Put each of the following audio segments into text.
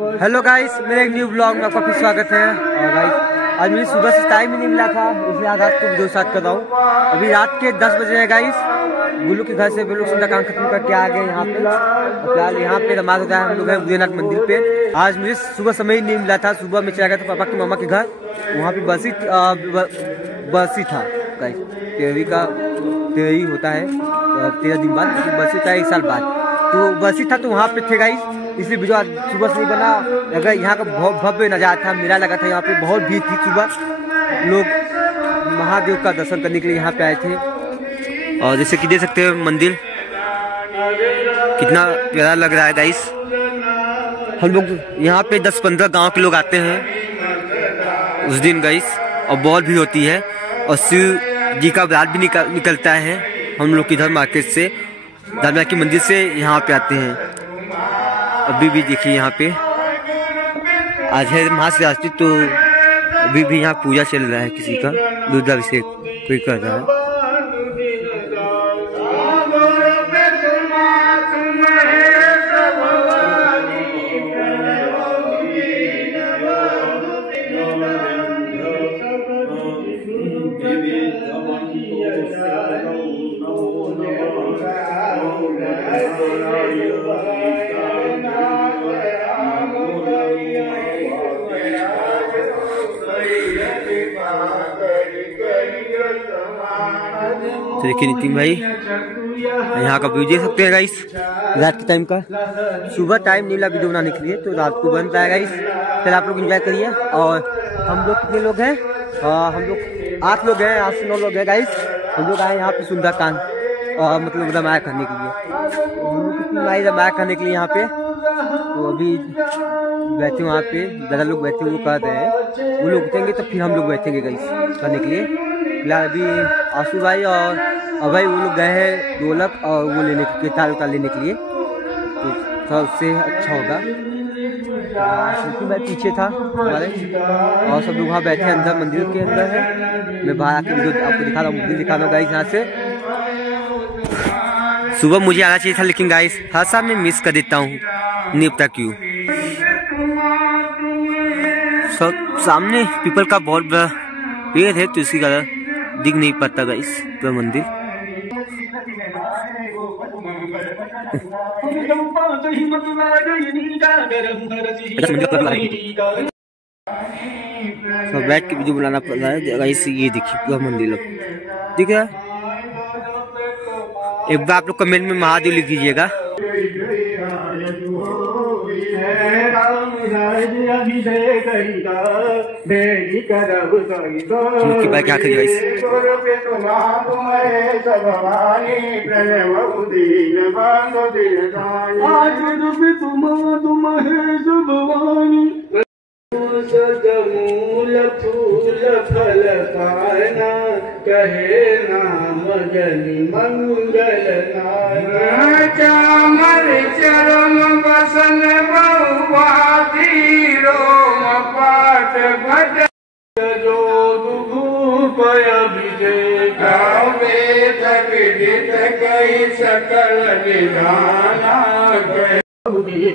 Hello guys, मेरे एक new blog में आपका फिर स्वागत है। और गाइस आज मुझे सुबह से टाइम ही नहीं मिला था, इसलिए आज रात को वीडियो स्टार्ट कर रहा हूँ। अभी रात के 10 बजे है गाइस। गुल्लू के घर से हम लोग सुंदर काम खत्म करके आ गए यहाँ पे। फिलहाल यहाँ पे नमाज होता है, हम लोग हैं भूदेनाथ मंदिर पे। आज मुझे सुबह समय ही नहीं मिला था। सुबह में चला गया था पापा की मामा के घर, वहाँ पे बरसी था गाइस। 13 होता है, 13 दिन बाद बरसी होता है, 1 साल बाद। तो बरसी था तो वहाँ पे थे गाइस, इसलिए वीडियो आज सुबह से नहीं बना। अगर यहाँ का भव्य नजारा था, मेला लगा था यहाँ पे, बहुत भीड़ थी। सुबह लोग महादेव का दर्शन करने के लिए यहाँ पे आए थे। और जैसे कि देख सकते हो मंदिर कितना प्यारा लग रहा है गाइस। हम लोग यहाँ पे 10-15 गांव के लोग आते हैं उस दिन गाइस, और बहुत भीड़ होती है। और शिव जी का रात भी निकलता है हम लोग इधर मार्केट से, दादा की मंदिर से यहाँ पे आते हैं। अभी भी देखिए यहाँ पे आज है महाशिवरात्रि, तो अभी भी यहाँ पूजा चल रहा है, किसी का रुद्राभिषेक कोई कर रहा है। तो देखिए नितिन भाई यहाँ का व्यू देख सकते हैं गाइस, रात के टाइम का। सुबह टाइम नहीं मिला वीडियो बनाने के लिए, तो रात को बन पाया गाइस। फिर आप लोग एंजॉय करिए। और हम लोग कितने लोग हैं? हम लोग 8 लोग हैं, 8 से 9 लोग हैं गाइस। हम लोग आए यहाँ पे सुंदरकांड मतलब रमाया करने के लिए। हम लोग कितनी आई रमाया करने के लिए यहाँ पे। तो अभी बैठे वहाँ पे ज़्यादा लोग बैठे, वो कर रहे हैं। वो लोग उठेंगे तो फिर हम लोग बैठेंगे गाइस करने के लिए। फिलहाल अभी आशू भाई और अभय वो लोग गए हैं ढोलक और वो लेने के ताल उतार लेने के लिए, तो थोड़ा उससे अच्छा होगा। शिल्पी भाई पीछे था हमारे, और सब लोग वहाँ बैठे हैं अंदर, मंदिर के अंदर है। मैं बाहर आके वीडियो आपको दिखा रहा हूँ, मंदिर दिखा रहा हूँ गाइस यहाँ से। सुबह मुझे आना चाहिए था, लेकिन गाइस हर साल मैं मिस कर देता हूँ, नहीं पता क्यों। सब सामने पीपल का बहुत बड़ा पेड़ है, तो इसी कारण दिख नहीं पाता गाइस पूरा मंदिर। तो बैठ के वीडियो बनाना पड़ रहा है गाइस। ये देखिए पूरा मंदिर ठीक है। एक बार आप लोग कमेंट में महादेव लिख दीजिएगा। क्या करिए मूल फूल फल पाना, कहे नाम जनि मंगल नाना। चामर चरण बसन बहुवादी, रोम पाठ भज जोग भूप अभिषेक। वेद विदित कई सकल निधाना,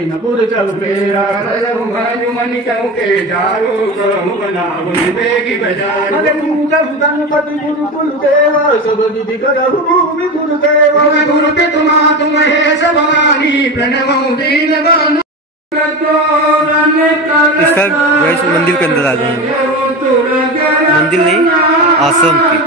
नपुर चौपेरा मणि चौके जारो बेगी बजारो। गणपति गुरुकुल देवा सब विधि करहु भूमि गुरुदेवा। गुरु पितुमा तुम्हें सवानी प्रणव दीन बनु। इस मंदिर के अंदर आ गए हैं, मंदिर नहीं आश्रम की।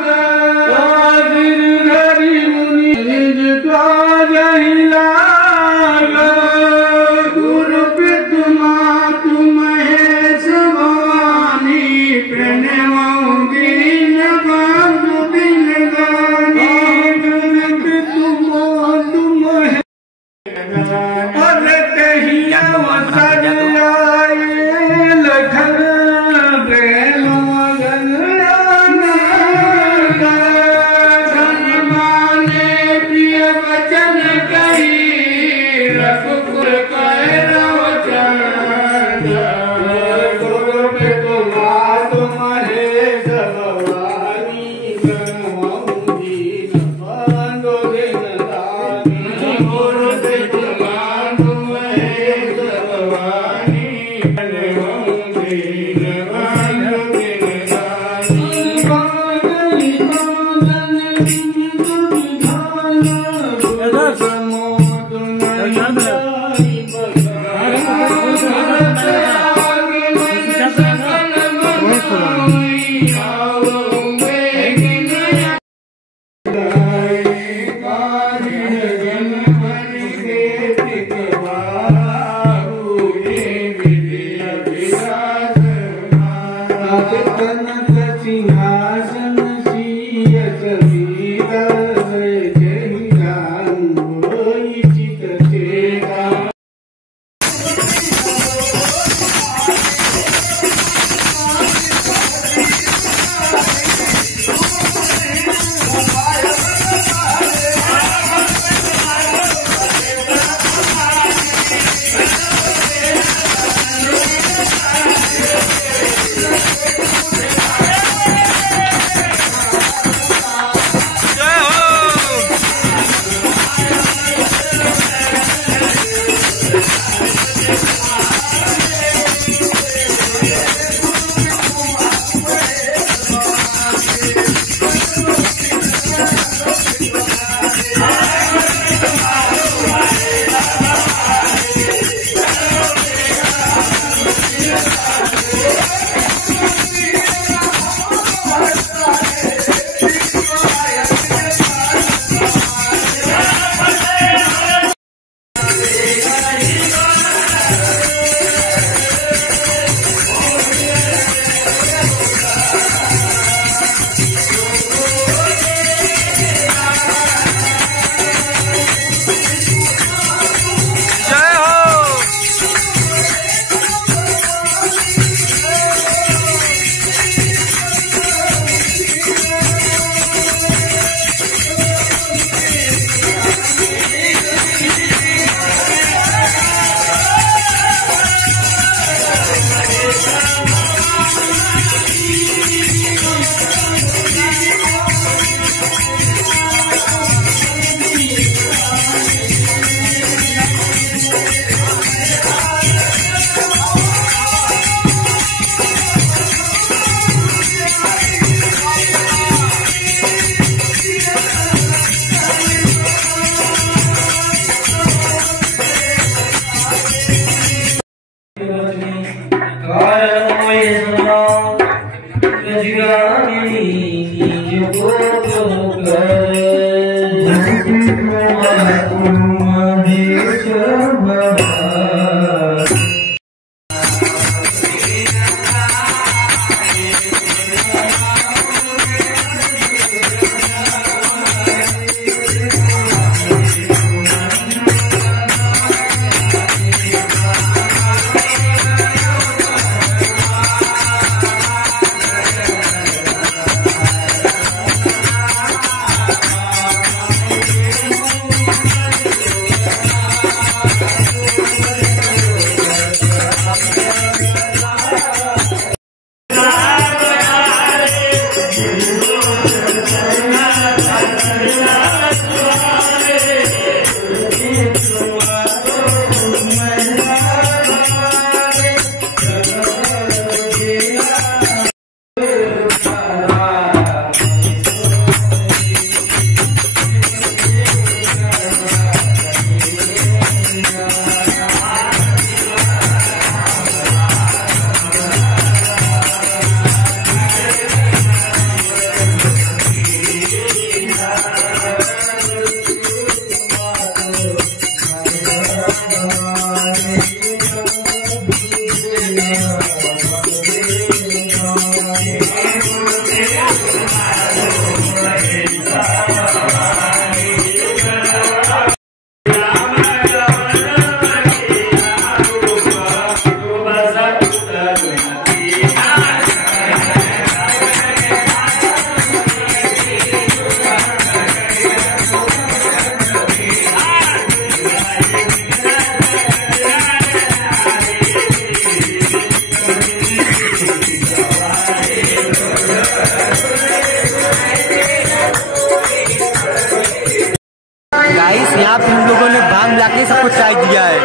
यहाँ पे हम लोगों ने भांग मिला के सब कुछ चाय दिया है।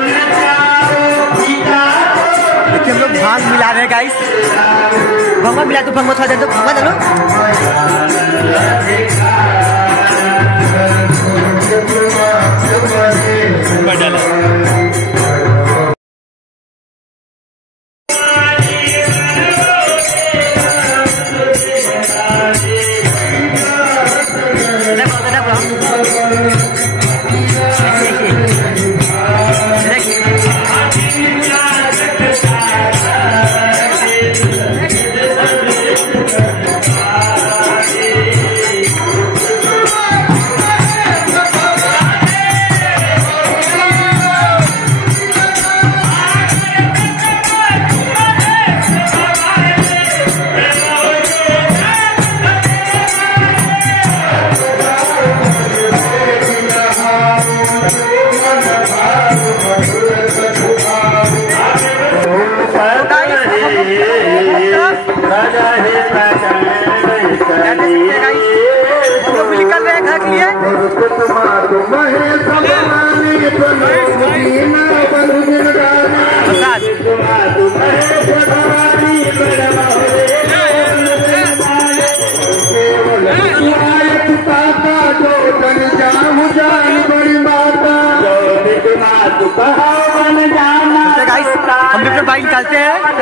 देखिए हम लोग भांग मिला रहे हैं गाइस। भंगा मिला तो भंगा थोड़ा दे दो, भंगा डालो। निकल रहे घर के लिए। हम लोग बाइक निकालते हैं।